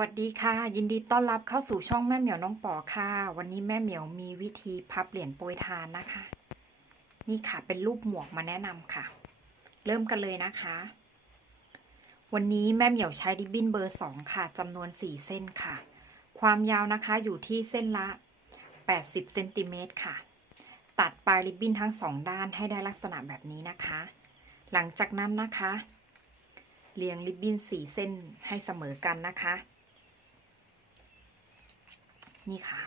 วัสดีค่ะ ยินดีต้อนรับเข้าสู่ช่องแม่เหมียวน้องปอค่ะ วันนี้แม่เหมียวมีวิธีพับเหรียญโปรยทานนะคะ นี่ค่ะเป็นรูปหมวกมาแนะนำค่ะ เริ่มกันเลยนะคะ วันนี้แม่เหมียวใช้ริบบิ้นเบอร์สองค่ะจำนวนสี่เส้นค่ะ ความยาวนะคะอยู่ที่เส้นละ80เซนติเมตรค่ะ ตัดปลายริบบิ้นทั้งสองด้านให้ได้ลักษณะแบบนี้นะคะ หลังจากนั้นนะคะ เรียงริบบิ้นสี่เส้นให้เสมอกันนะคะ นี่ค่ะ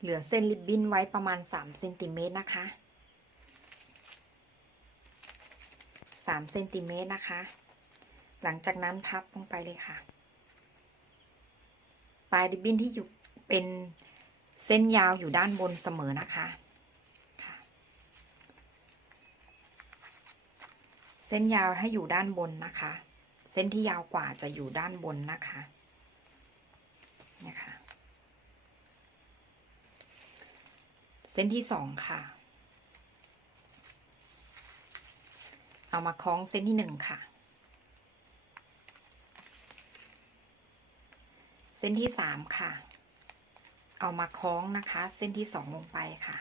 เหลือเส้นริบบิ้นไว้ประมาณ3เซนติเมตรนะคะ3เซนติเมตรนะคะ หลังจากนั้นพับลงไปเลยค่ะ ปลายริบบิ้นที่อยู่เป็นเส้นยาวอยู่ด้านบนเสมอนะคะเส้นยาวให้อยู่ด้านบนนะคะ เส้นที่ยาวกว่าจะอยู่ด้านบนนะคะ นี่ยค่ะเส้นที่สองค่ะ เอามาคล้องเส้นที่หนึ่งค่ะ เส้นที่สามค่ะ เอามาคล้องนะคะ เส้นที่สองลงไปค่ะ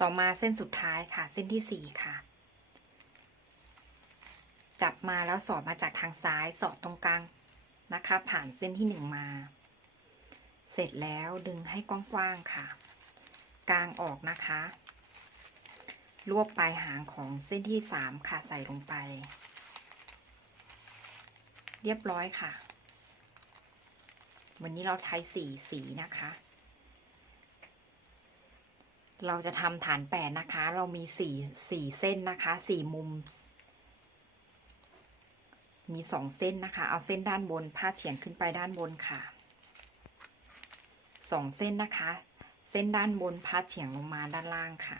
ต่อมาเส้นสุดท้ายค่ะ เส้นที่สี่ค่ะ จับมาแล้วสอดมาจากทางซ้ายสอดตรงกลางนะคะ ผ่านเส้นที่หนึ่งมา เสร็จแล้วดึงให้กว้างๆค่ะ กลางออกนะคะ รวบปลายหางของเส้นที่สามค่ะใส่ลงไป เรียบร้อยค่ะ วันนี้เราใช้สีสีนะคะ เราจะทำฐานแปดนะคะ เรามีสี่สี่เส้นนะคะสี่มุม มีสองเส้นนะคะ เอาเส้นด้านบนพาดเฉียงขึ้นไปด้านบนค่ะสองเส้นนะคะ เส้นด้านบนพาดเฉียงลงมาด้านล่างค่ะ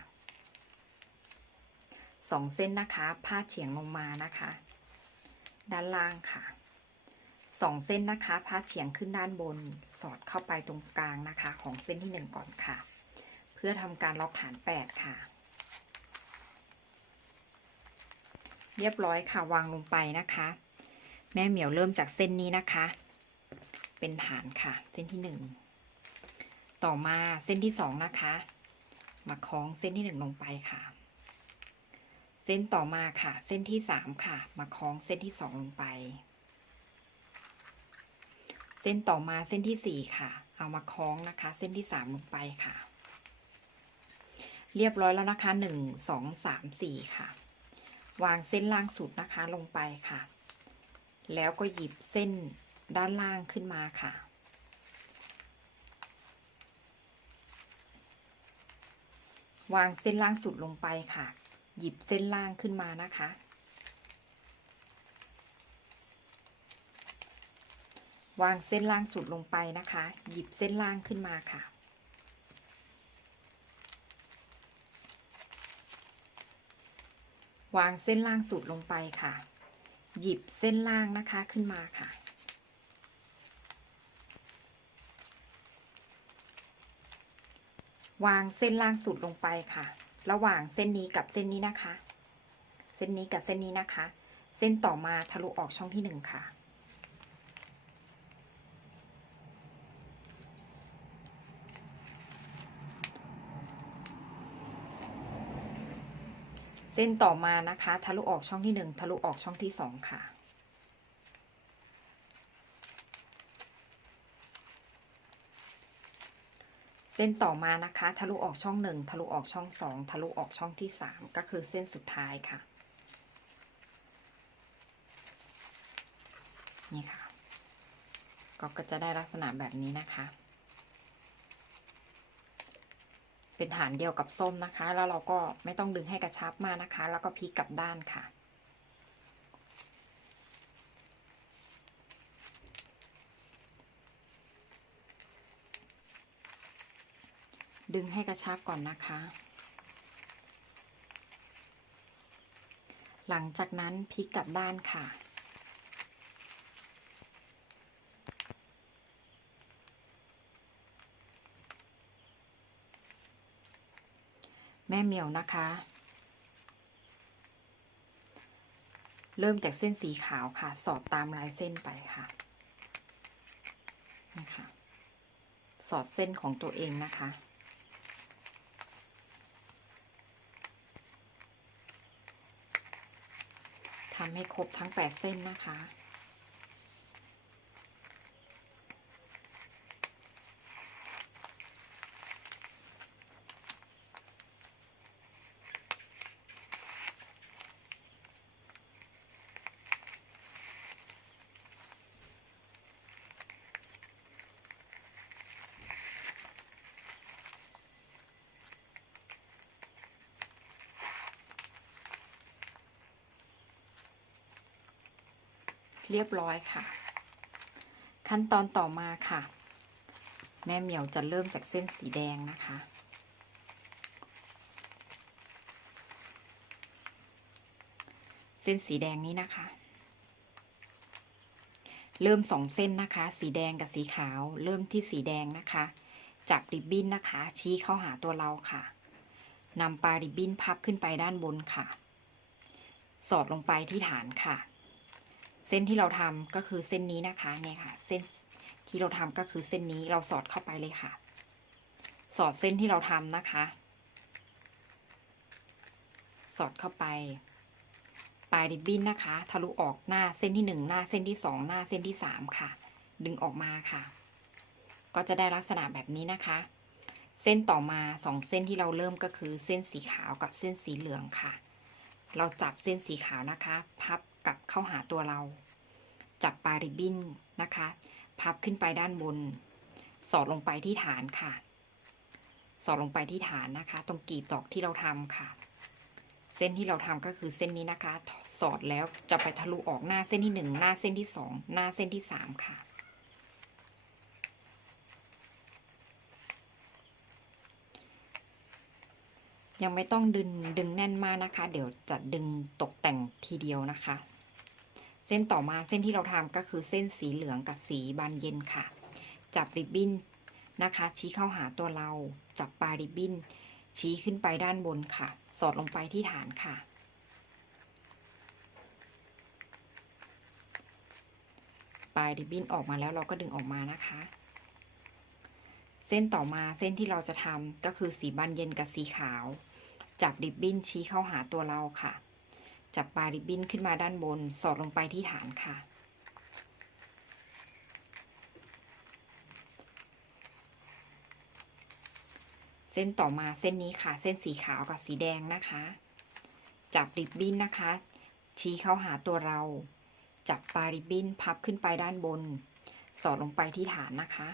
สองเส้นนะคะพาดเฉียงลงมานะคะ ด้านล่างค่ะสองเส้นนะคะพาดเฉียงขึ้นด้านบนสอดเข้าไปตรงกลางนะคะ ของเส้นที่หนึ่งก่อนค่ะ เพื่อทำการล็อกฐานแปดค่ะ เรียบร้อยค่ะวางลงไปนะคะ แม่เหมียวเริ่มจากเส้นนี้นะคะ เป็นฐานค่ะ เส้นที่หนึ่งต่อมาเส้นที่สองนะคะ มาคล้องเส้นที่หนึ่งลงไปค่ะ เส้นต่อมาค่ะ เส้นที่สามค่ะ มาคล้องเส้นที่สองลงไป เส้นต่อมาเส้นที่สี่ค่ะ เอามาคล้องนะคะ เส้นที่สามลงไปค่ะ เรียบร้อยแล้วนะคะหนึ่งสองสามสี่ค่ะ วางเส้นล่างสุดนะคะลงไปค่ะ แล้วก็หยิบเส้นด้านล่างขึ้นมาค่ะ วางเส้นล่างสุดลงไปค่ะ หยิบเส้นล่างขึ้นมานะคะ วางเส้นล่างสุดลงไปนะคะ หยิบเส้นล่างขึ้นมาค่ะวางเส้นล่างสุดลงไปค่ะ หยิบเส้นล่างนะคะขึ้นมาค่ะ วางเส้นล่างสุดลงไปค่ะ ระหว่างเส้นนี้กับเส้นนี้นะคะ เส้นนี้กับเส้นนี้นะคะ เส้นต่อมาทะลุออกช่องที่หนึ่งค่ะ ส้นต่อมานะคะทะลุออกช่องที่หนึ่งทะลุออกช่องที่สองค่ะ เส้นต่อมานะคะ ทะลุออกช่องหนึ่งทะลุออกช่องสองทะลุออกช่องที่สามก็คือเส้นสุดท้ายค่ะ นี่ค่ะก็ก็จะได้ลักษณะแบบนี้นะคะ เป็นฐานเดียวกับส้มนะคะ แล้วเราก็ไม่ต้องดึงให้กระชับมากนะคะ แล้วก็พลิกกลับด้านค่ะ ดึงให้กระชับก่อนนะคะ หลังจากนั้นพลิกกลับด้านค่ะ แม่เหมียวนะคะ เริ่มจากเส้นสีขาวค่ะ สอดตามลายเส้นไปค่ะนี่ค่ะ สอดเส้นของตัวเองนะคะ ทำให้ครบทั้งแปดเส้นนะคะ เรียบร้อยค่ะ ขั้นตอนต่อมาค่ะ แม่เหมียวจะเริ่มจากเส้นสีแดงนะคะ เส้นสีแดงนี้นะคะ เริ่มสองเส้นนะคะ สีแดงกับสีขาว เริ่มที่สีแดงนะคะ จับริบบิ้นนะคะ ชี้เข้าหาตัวเราค่ะนำปลายริบบิ้นพับขึ้นไปด้านบนค่ะ สอดลงไปที่ฐานค่ะ เส้นที่เราทำก็คือเส้นนี้นะคะเนี่ยค่ะ เส้นที่เราทำก็คือเส้นนี้เราสอดเข้าไปเลยค่ะ สอดเส้นที่เราทำนะคะสอดเข้าไป ปลายริบบิ้นนะคะ ทะลุออกหน้าเส้นที่หนึ่งหน้าเส้นที่สองหน้าเส้นที่สามค่ะ ดึงออกมาค่ะ ก็จะได้ลักษณะแบบนี้นะคะ เส้นต่อมาสองเส้นที่เราเริ่มก็คือเส้นสีขาวกับเส้นสีเหลืองค่ะ เราจับเส้นสีขาวนะคะ พับ กลับเข้าหาตัวเรา จับปลายริบบิ้นนะคะ พับขึ้นไปด้านบน สอดลงไปที่ฐานค่ะ สอดลงไปที่ฐานนะคะ ตรงกีบดอกที่เราทำค่ะ เส้นที่เราทำก็คือเส้นนี้นะคะ สอดแล้วจะไปทะลุออกหน้าเส้นที่หนึ่งหน้าเส้นที่สองหน้าเส้นที่สามค่ะ ยังไม่ต้องดึงดึงแน่นมากนะคะ เดี๋ยวจะดึงตกแต่งทีเดียวนะคะ เส้นต่อมาเส้นที่เราทำก็คือเส้นสีเหลืองกับสีบานเย็นค่ะ จับริบบิ้นนะคะ ชี้เข้าหาตัวเรา จับปลายริบบิ้น ชี้ขึ้นไปด้านบนค่ะ สอดลงไปที่ฐานค่ะ ปลายริบบิ้นออกมาแล้วเราก็ดึงออกมานะคะ เส้นต่อมาเส้นที่เราจะทำก็คือสีบานเย็นกับสีขาว จับริบบิ้นชี้เข้าหาตัวเราค่ะ จับปลายริบบิ้นขึ้นมาด้านบน สอดลงไปที่ฐานค่ะ เส้นต่อมาเส้นนี้ค่ะ เส้นสีขาวกับสีแดงนะคะ จับริบบิ้นนะคะ ชี้เข้าหาตัวเรา จับปลายริบบิ้นพับขึ้นไปด้านบน สอดลงไปที่ฐานนะคะ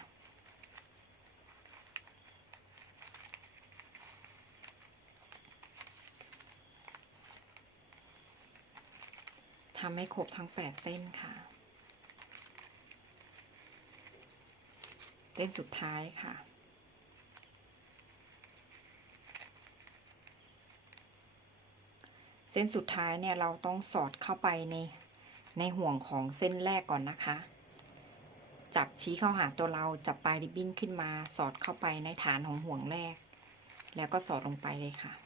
ทำให้ครบทั้งแปดเส้นค่ะ เส้นสุดท้ายค่ะ เส้นสุดท้ายเนี่ยเราต้องสอดเข้าไปในในห่วงของเส้นแรกก่อนนะคะ จับชี้เข้าหาตัวเราจับปลายริบบิ้นขึ้นมา สอดเข้าไปในฐานของห่วงแรก แล้วก็สอดลงไปเลยค่ะ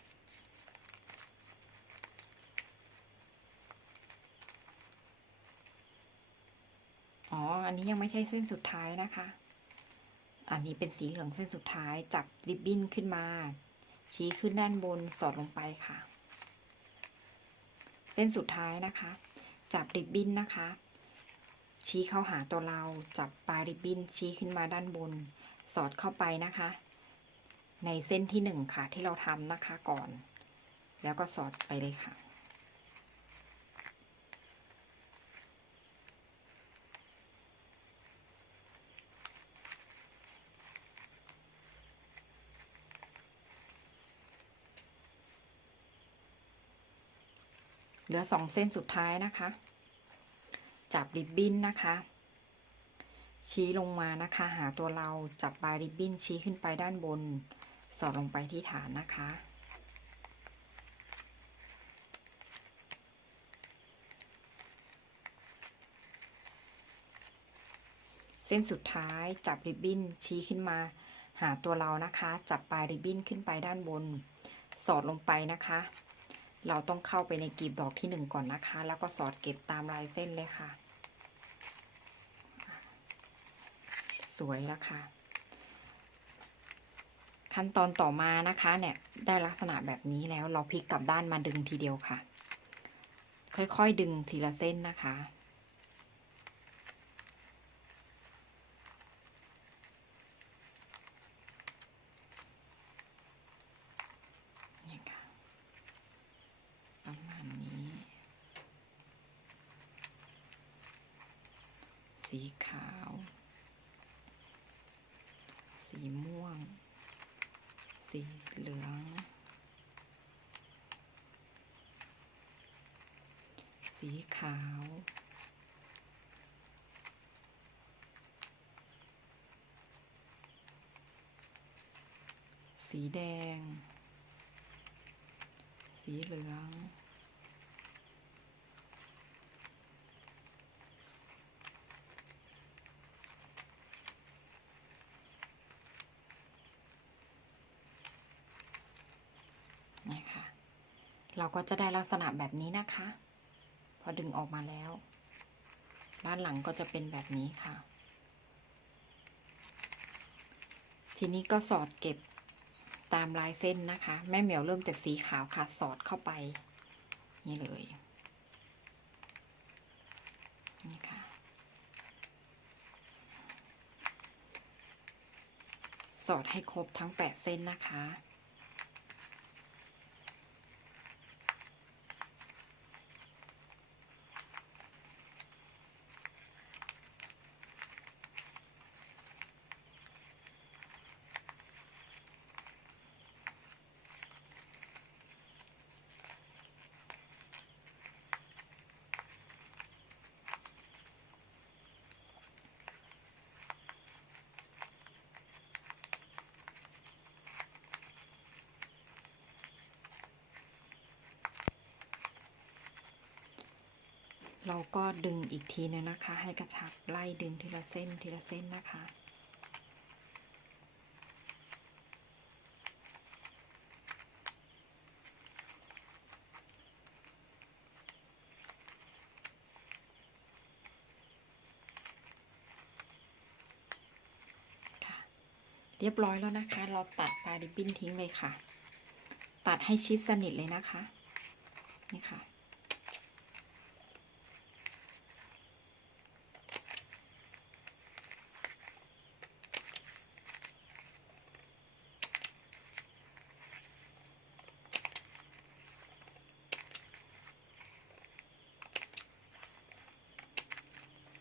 อันนี้ยังไม่ใช่เส้นสุดท้ายนะคะ อันนี้เป็นสีเหลืองเส้นสุดท้ายจับริบบิ้นขึ้นมา ชี้ขึ้นด้านบนสอดลงไปค่ะ เส้นสุดท้ายนะคะ จับริบบิ้นนะคะ ชี้เข้าหาตัวเราจับปลายริบบิ้นชี้ขึ้นมาด้านบน สอดเข้าไปนะคะ ในเส้นที่หนึ่งค่ะที่เราทำนะคะก่อน แล้วก็สอดไปเลยค่ะ เหลือสองเส้นสุดท้ายนะคะ จับริบบิ้นนะคะ ชี้ลงมานะคะ หาตัวเราจับปลายริบบิ้นชี้ขึ้นไปด้านบน สอดลงไปที่ฐานนะคะเส้นสุดท้ายจับริบบิ้นชี้ขึ้นมา หาตัวเรานะคะ จับปลายริบบิ้นขึ้นไปด้านบน สอดลงไปนะคะ เราต้องเข้าไปในกลีบดอกที่หนึ่งก่อนนะคะ แล้วก็สอดเก็บตามลายเส้นเลยค่ะ สวยแล้วค่ะ ขั้นตอนต่อมานะคะเนี่ยได้ลักษณะแบบนี้แล้วเราพลิกกลับด้านมาดึงทีเดียวค่ะ ค่อยๆดึงทีละเส้นนะคะ นี่ค่ะประมาณนี้ สีขาว สีม่วง สี เหลือง สีขาว สีแดง สีเหลือง นี่ค่ะ เราก็จะได้ลักษณะแบบนี้นะคะ พอดึงออกมาแล้ว ด้านหลังก็จะเป็นแบบนี้ค่ะ ทีนี้ก็สอดเก็บตามลายเส้นนะคะ แม่เหมียวเริ่มจากสีขาวค่ะ สอดเข้าไป นี่เลย นี่ค่ะ สอดให้ครบทั้งแปดเส้นนะคะ เราก็ดึงอีกทีนึงนะคะ ให้กระชับไล่ดึงทีละเส้นทีละเส้นนะคะค่ะเรียบร้อยแล้วนะคะ เราตัดปลายริบบิ้นทิ้งเลยค่ะ ตัดให้ชิดสนิทเลยนะคะ นี่ค่ะ